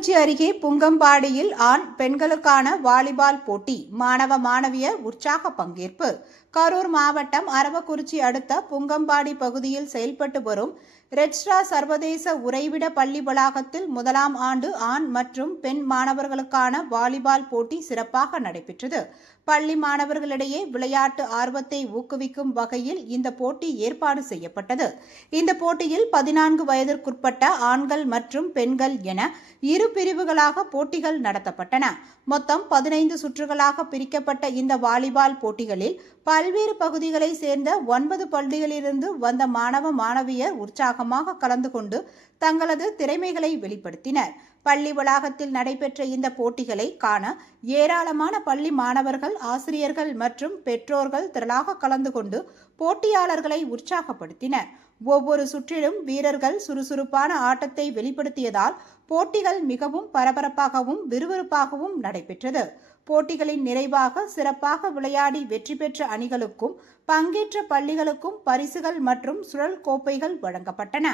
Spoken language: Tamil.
அரவக்குறிச்சி அருகே புங்கம்பாடியில் ஆண் பெண்களுக்கான வாலிபால் போட்டி மாணவ மாணவியர் உற்சாக பங்கேற்பு. கரூர் மாவட்டம் அரவக்குறிச்சி அடுத்த புங்கம்பாடி பகுதியில் செயல்பட்டு வரும் ரெட்ஸ்டா சர்வதேச உறைவிட பள்ளி வளாகத்தில் 1ஆம் ஆண்டு ஆண் மற்றும் பெண் மாணவர்களுக்கான வாலிபால் போட்டி சிறப்பாக நடைபெற்றது. பள்ளி மாணவர்களிடையே விளையாட்டு ஆர்வத்தை ஊக்குவிக்கும் வகையில் இந்த போட்டி ஏற்பாடு செய்யப்பட்டது. இந்த போட்டியில் 14 வயதிற்குட்பட்ட ஆண்கள் மற்றும் பெண்கள் என இரு பிரிவுகளாக போட்டிகள் நடத்தப்பட்டன. மொத்தம் 15 சுற்றுகளாக பிரிக்கப்பட்ட இந்த வாலிபால் போட்டிகளில் பல்வேறு பகுதிகளை சேர்ந்த 9 பள்ளிகளிலிருந்து வந்த மாணவ மாணவியர் உற்சாகமாக கலந்து கொண்டு தங்களது திறமைகளை வெளிப்படுத்தினர். பள்ளி வளாகத்தில் நடைபெற்ற இந்த போட்டிகளை காண ஏராளமான பள்ளி மாணவர்கள், ஆசிரியர்கள் மற்றும் பெற்றோர்கள் திரளாக கலந்து கொண்டு போட்டியாளர்களை உற்சாகப்படுத்தினர். ஒவ்வொரு சுற்றிலும் வீரர்கள் சுறுசுறுப்பான ஆட்டத்தை வெளிப்படுத்தியதால் போட்டிகள் மிகவும் பரபரப்பாகவும் விறுவிறுப்பாகவும் நடைபெற்றது. போட்டிகளின் நிறைவாக சிறப்பாக விளையாடி வெற்றி பெற்ற அணிகளுக்கும் பங்கேற்ற பள்ளிகளுக்கும் பரிசுகள் மற்றும் சுழல் கோப்பைகள் வழங்கப்பட்டன.